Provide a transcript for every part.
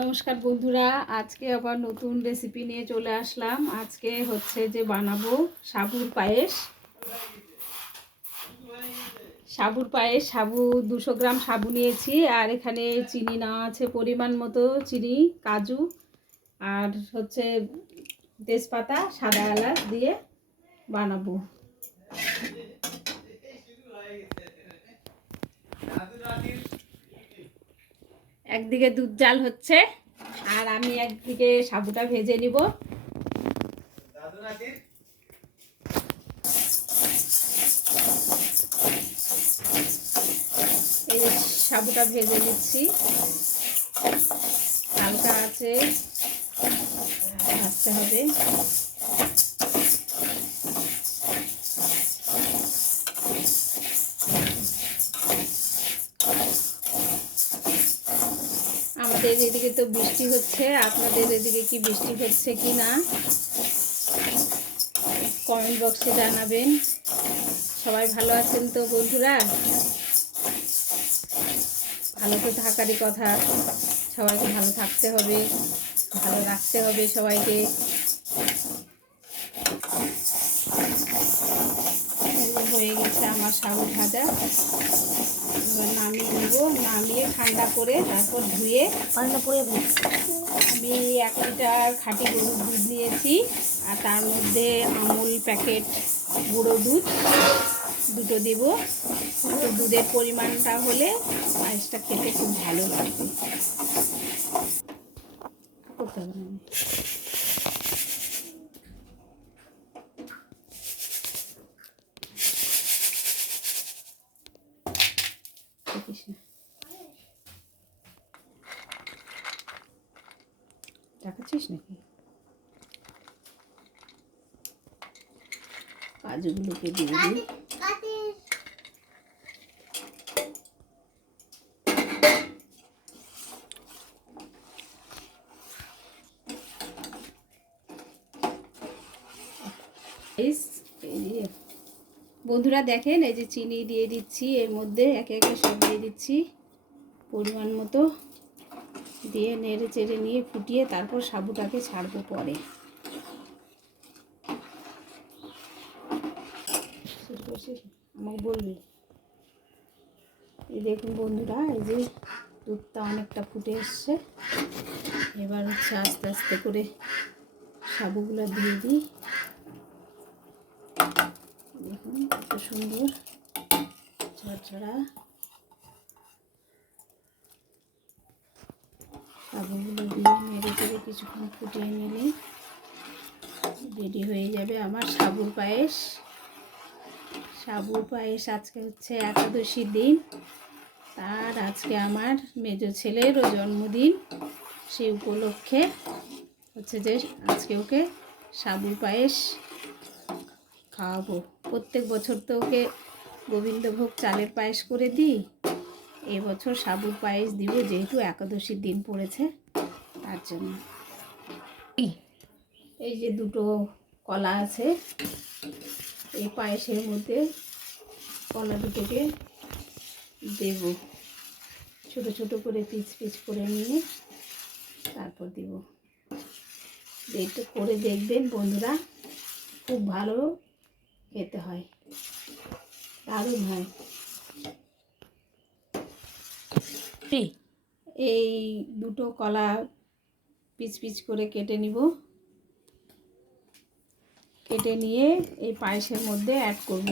নমস্কার বন্ধুরা, আজকে আবার নতুন রেসিপি নিয়ে চলে আসলাম। আজকে হচ্ছে যে বানাবো সাবুর পায়েস। সাবু 200 গ্রাম সাবু নিয়েছি, আর এখানে চিনি নেওয়া আছে পরিমাণ মতো, চিনি, কাজু আর হচ্ছে তেজপাতা, সাদা এলাচ দিয়ে বানাবো। একদিকে দুধ জাল হচ্ছে আর আমি একদিকে সাবুটা ভেজে নিব। এই যে সাবুটা ভেজে নিচ্ছি, হালকা আছে ভাজতে হবে। আমাদের এদিকে তো বৃষ্টি হচ্ছে, আপনাদের এদিকে কি বৃষ্টি হচ্ছে কি না কমেন্ট বক্সে জানাবেন। সবাই ভালো আছেন তো বন্ধুরা? ভালো তো থাকারই কথা, সবাইকে ভালো থাকতে হবে, ভালো রাখতে হবে সবাইকে। হয়ে গেছে আমার সাবু ভাজা, এবার নামিয়ে নেব। নামিয়ে ঠান্ডা করে তারপর ধুয়ে আমি 1 লিটার খাঁটি গরুর দুধ নিয়েছি, আর তার মধ্যে আমুল প্যাকেট গুঁড়ো দুধ দুটো দেব। তো দুধের পরিমাণটা হলে পায়েসটা খেতে খুব ভালো লাগবে। করতে হবে না, দেখিস না, দেখাচ্ছিস নাকি? কাজুগুলোকে দিয়ে দিই। বন্ধুরা দেখেন, এই যে চিনি দিয়ে দিচ্ছি, এর মধ্যে একে একে সব দিয়ে দিচ্ছি পরিমাণ মতো, দিয়ে নেড়ে চেড়ে নিয়ে ফুটিয়ে তারপর সাবুটাকে ছাড়বো পরে। আমাকে বলবি। এই দেখুন বন্ধুরা, এই যে দুধটা অনেকটা ফুটে এসছে। এবার হচ্ছে আস্তে আস্তে করে সাবুগুলো দিয়ে দিই। দেখুন কত সুন্দর ঝরঝরা সাবুগুলো দিয়ে নেড়ে চেড়ে কিছুক্ষণ ফুটিয়ে নিলে রেডি হয়ে যাবে আমার সাবুর পায়েস। সাবুর পায়েস আজকে হচ্ছে একাদশীর দিন, আর আজকে আমার মেজো ছেলেরও জন্মদিন। সেই উপলক্ষে হচ্ছে যে আজকে ওকে সাবুর পায়েস খাওয়াবো। প্রত্যেক বছর তো ওকে গোবিন্দভোগ চালের পায়েস করে দিই, এবছর সাবুর পায়েস দিব, যেহেতু একাদশীর দিন পড়েছে তার জন্য। এই যে দুটো কলা আছে, এই পায়েসের মধ্যে কলা দুটোকে দেব, ছোট ছোট করে পিস পিস করে নিয়ে তারপর দেব। এইটা করে দেখবেন বন্ধুরা, খুব ভালো খেতে হয়, দারুণ হয়। এই দুটো কলা পিস পিস করে কেটে নিব, কেটে নিয়ে এই পায়েসের মধ্যে অ্যাড করব।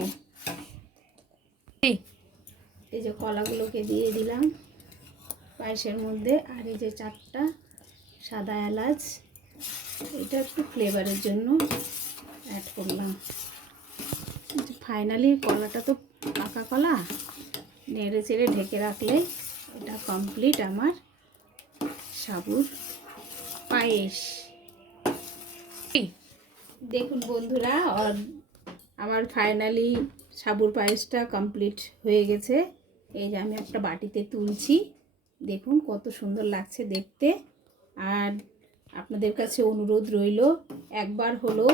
এই যে কলাগুলোকে দিয়ে দিলাম পায়েসের মধ্যে, আর এই যে 4টা সাদা এলাচ, এটা একটু ফ্লেভারের জন্য অ্যাড করলাম। ফাইনালি কলাটা তো পাকা কলা, নেড়ে চেড়ে ঢেকে রাখলে এটা কমপ্লিট আমার সাবুর পায়েস। দেখুন বন্ধুরা, আমার ফাইনালি সাবুর পায়েসটা কমপ্লিট হয়ে গেছে। এই যে আমি একটা বাটিতে তুলছি, দেখুন কত সুন্দর লাগছে দেখতে। আর আপনাদের কাছে অনুরোধ রইল, একবার হলো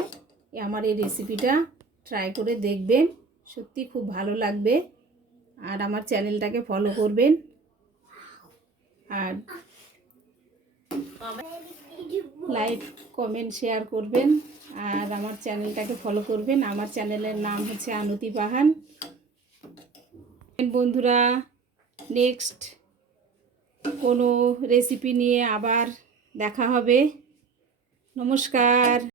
আমার এই রেসিপিটা ট্রাই করে দেখবেন, সত্যি খুব ভালো লাগবে। আর আমার চ্যানেলটাকে ফলো করবেন। আর লাইক কমেন্ট শেয়ার করবেন আর আমার চ্যানেলটাকে ফলো করবেন। আমার চ্যানেলের নাম হচ্ছে আনতি বাহান। বন্ধুরা, নেক্সট কোনো রেসিপি নিয়ে আবার দেখা হবে। নমস্কার।